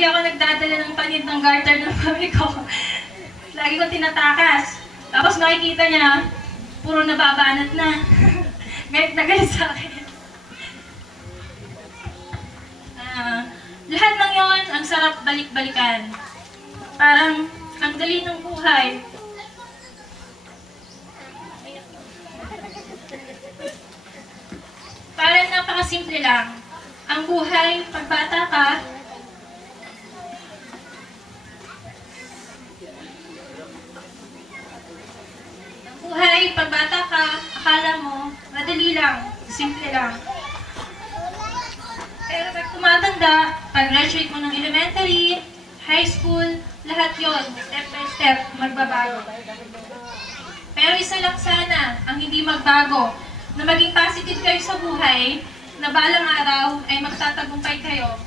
Lagi ako nagdadala ng panit ng garter ng mami ko. Lagi ko tinatakas. Tapos makikita niya, puro nababanat na. Galit na galit sa akin. Lahat ng yon ang sarap balik-balikan. Parang ang dali ng buhay. Parang napakasimple lang. Ang buhay, pagbata ka, akala mo, madali lang, simple lang. Pero pag tumatanda, pag-graduate mo ng elementary, high school, lahat yon step by step, magbabago. Pero isa lang sana ang hindi magbago, na maging positive kayo sa buhay, na balang araw ay magtatagumpay kayo.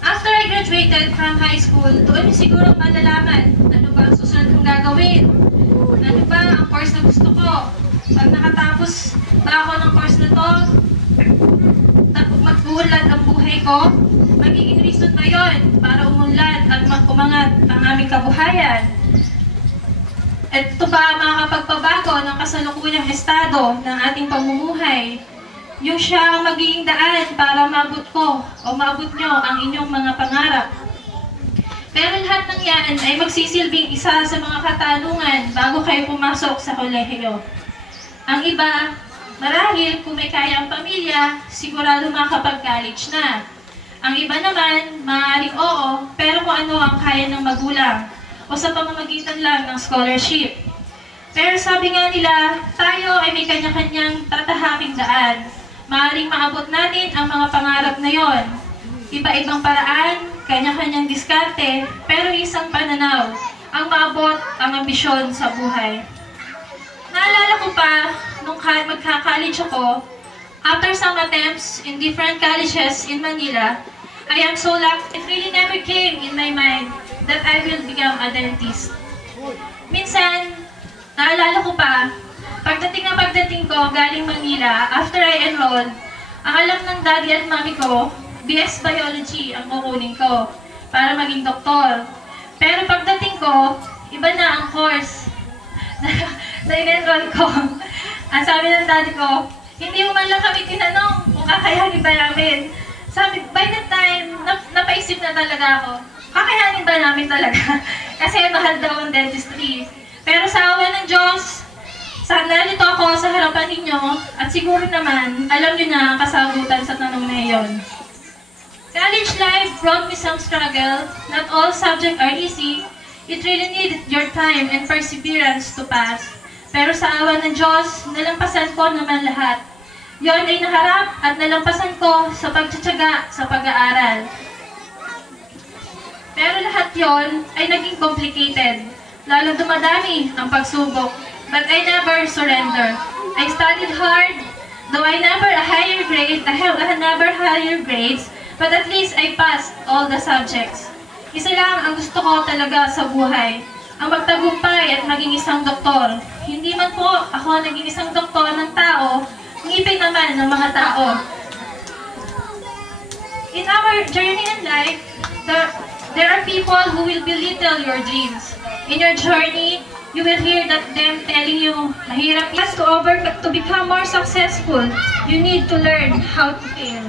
After I graduated from high school, doon siguro malalaman ano ba ang susunod kong gagawin. Ano ba ang course na gusto ko. Pag nakatapos ba ako ng course na to, mag-uunlad ang buhay ko, magiging reason ba yun para umunlad at umangat ang aming kabuhayan? At ito ba makakapagpabago ng kasalukuyang estado ng ating pamumuhay? Yung siya ang magiging daan para maabot ko o maabot nyo ang inyong mga pangarap. Pero lahat ng yan ay magsisilbing isa sa mga katanungan bago kayo pumasok sa kolehiyo. Ang iba, marahil kung may kaya ang pamilya, sigurado makakapag-college na. Ang iba naman, maaaring oo, pero kung ano ang kaya ng magulang o sa pamamagitan lang ng scholarship. Pero sabi nga nila, tayo ay may kanya-kanyang tatahaking daan. Maaaring maabot natin ang mga pangarap na yon. Iba-ibang paraan, kanya-kanyang diskarte, pero isang pananaw ang maabot ang ambisyon sa buhay. Naalala ko pa, nung magka-college ako, after some attempts in different colleges in Manila, I am so lucky. It really never came in my mind that I will become a dentist. Minsan, naalala ko pa, pagdating ko galing Manila, after I enrolled, ang alam ng daddy at mami ko, BS Biology ang kukunin ko para maging doktor. Pero pagdating ko, iba na ang course na in-enroll ko. Ang sabi ng daddy ko, hindi mo man lang kami tinanong kung kakayanin ba namin. Sabi, by that time, napaisip na talaga ako, kakayanin ba namin talaga? Kasi mahal daw ang dentistry. Pero sa awa ng Diyos, narito ako sa harapan ninyo at siguro naman, alam nyo na ang kasagutan sa tanong na iyon. College life brought me some struggle. Not all subjects are easy. It really needed your time and perseverance to pass. Pero sa awa ng Diyos, nalampasan ko naman lahat. Yon ay naharap at nalampasan ko sa pagtsatsaga sa pag-aaral. Pero lahat yon ay naging complicated. Lalo dumadami ang pagsubok. But I never surrender. I studied hard. Though I never higher grades, but at least I passed all the subjects. Isa lang ang gusto ko talaga sa buhay, ang magtagumpay at maging isang doktor. Hindi man po ako naging isang doktor ng tao, ngipin naman ng mga tao. In our journey in life, there are people who will belittle your dreams. In your journey, you will hear them telling you, mahirap to become more successful, you need to learn how to fail.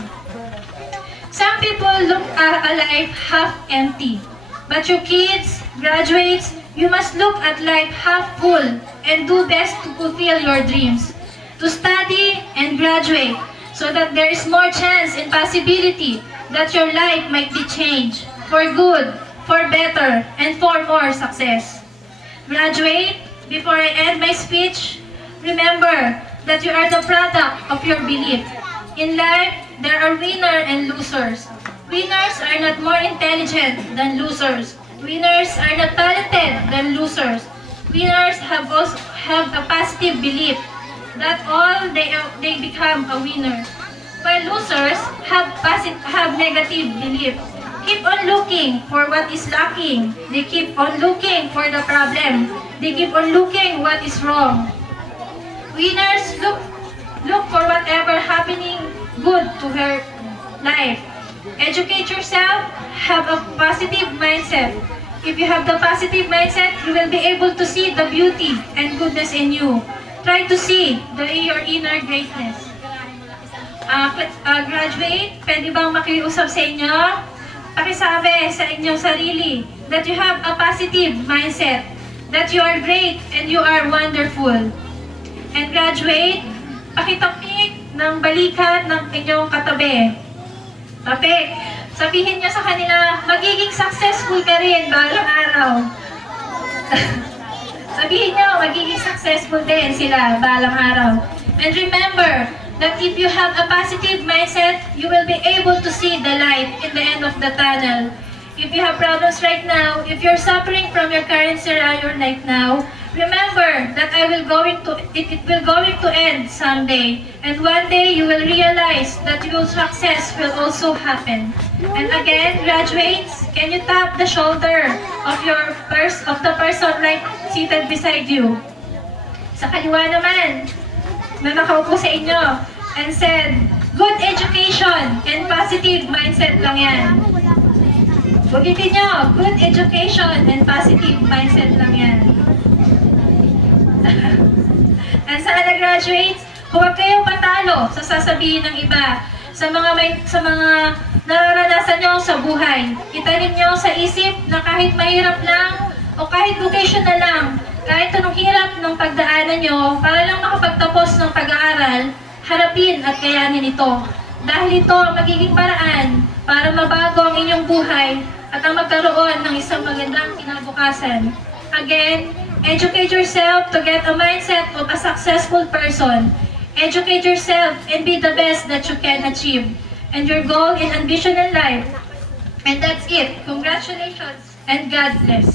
Some people look at a life half empty. But you kids, graduates, you must look at life half full and do best to fulfill your dreams. To study and graduate so that there is more chance and possibility that your life might be changed for good, for better, and for more success. Graduate, before I end my speech, remember that you are the product of your belief. In life, there are winners and losers. Winners are not more intelligent than losers. Winners are not talented than losers. Winners have a positive belief that all they become a winner. While losers have negative belief. Keep on looking for what is lacking. They keep on looking for the problem. They keep on looking what is wrong. Winners look for whatever happening good to her life. Educate yourself, have a positive mindset. If you have the positive mindset, you will be able to see the beauty and goodness in you. Try to see your inner greatness. Graduate, pwede bang makiusap sa inyo? Pakisabi sa inyong sarili that you have a positive mindset, that you are great and you are wonderful. And graduate, pakitapik ng balikat ng inyong katabi. Tapik, sabihin niyo sa kanila, magiging successful ka rin balang araw. Sabihin niyo, magiging successful din sila balang araw. And remember, that if you have a positive mindset, you will be able to see the light in the end of the tunnel. If you have problems right now, if you're suffering from your current scenario right now, remember that it will going to end someday. And one day you will realize that your success will also happen. And again, graduates, can you tap the shoulder of the person right seated beside you? Sa kaliwa naman, na nakaupo sa inyo, and said, good education and positive mindset lang yan. Ulitin nyo, good education and positive mindset lang yan. And sa graduates, huwag kayong patalo sa sasabihin ng iba, sa mga nararanasan nyo sa buhay. Itanim nyo sa isip na kahit mahirap lang, o kahit vocational lang, kahit anong hirap ng pagdaanan nyo, para lang makapagtapos ng pag-aaral, harapin at kayanin ito. Dahil ito ang magiging paraan para mabago ang inyong buhay at ang magkaroon ng isang magandang kinabukasan. Again, educate yourself to get a mindset of a successful person. Educate yourself and be the best that you can achieve. And your goal and ambition in life. And that's it. Congratulations and God bless.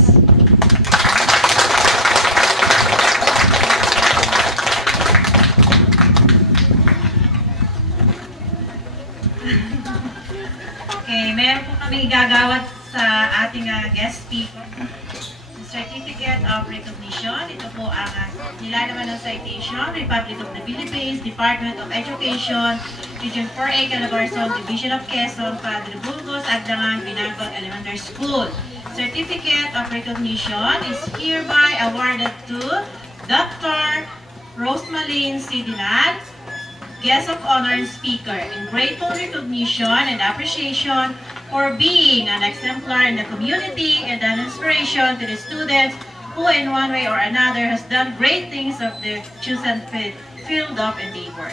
Okay, meron po kami gagawad sa ating guest speaker. Certificate of Recognition. Ito po ang nilalaman ng citation, Republic of the Philippines, Department of Education, Region 4A, Calabarzon, Division of Quezon, Padre Burgos, Agdangan, Binangon Elementary School. Certificate of Recognition is hereby awarded to Dr. Rosemalyn C. Dilan, Guest of Honor and Speaker, in grateful recognition and appreciation for being an exemplar in the community and an inspiration to the students who in one way or another has done great things of their chosen field of endeavor.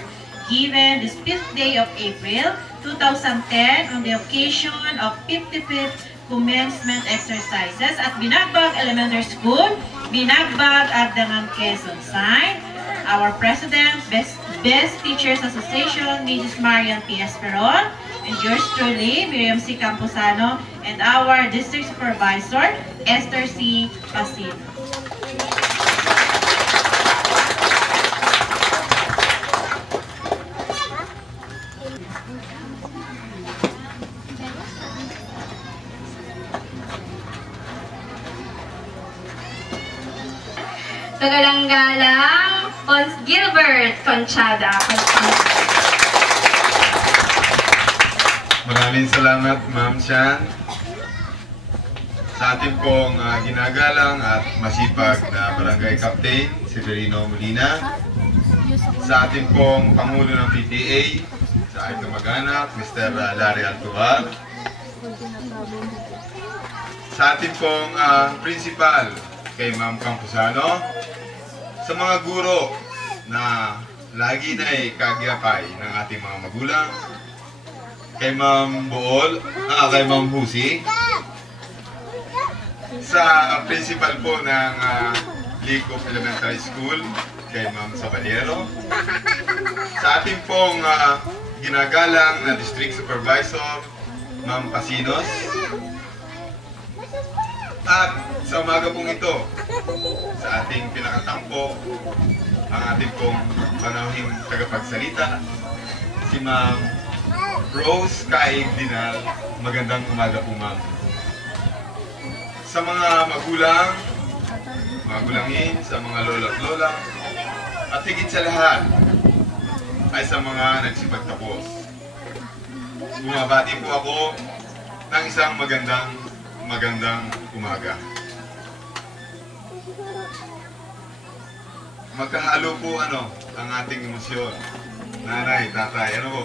Given this 5th day of April 2010 on the occasion of 55th commencement exercises at Binagbag Elementary School, Binagbag, Agdangan, Quezon. Signed, our President, Best Teachers Association, Mrs. Marian P. Esperon, and yours truly, Miriam C. Camposano, and our District Supervisor, Esther C. Pasino. Tagalang-galang, Cons Gilbert Conchada. Maraming salamat, Ma'am Sian, sa ating pong ginagalang at masipag na Barangay Captain, Severino Molina, sa ating pong Pangulo ng PTA, sa aking kamag-anak, Mr. Larry Altuar, sa ating pong Principal, kay Ma'am Camposano, sa mga guro na lagi na kagyapay ng ating mga magulang, kay Ma'am Bool, kay Ma'am Husi, sa principal po ng Licof Elementary School, kay Ma'am Sabaliero, sa ating pong ginagalang na District Supervisor, Ma'am Pasinos, at sa umaga pong ito, sa ating pinakatampo, ang ating pong panahing tagapagsalita, si Ma'am Rose Kaig Dinal. Magandang umaga po, Ma'am. Sa mga magulang, mga gulangin, sa mga lola at lola, at higit sa lahat, ay sa mga nagsipagtapos. Bumabati po ako ng isang magandang umaga. Magkahalo po ang ating emosyon. Nanay, tatay, ano po?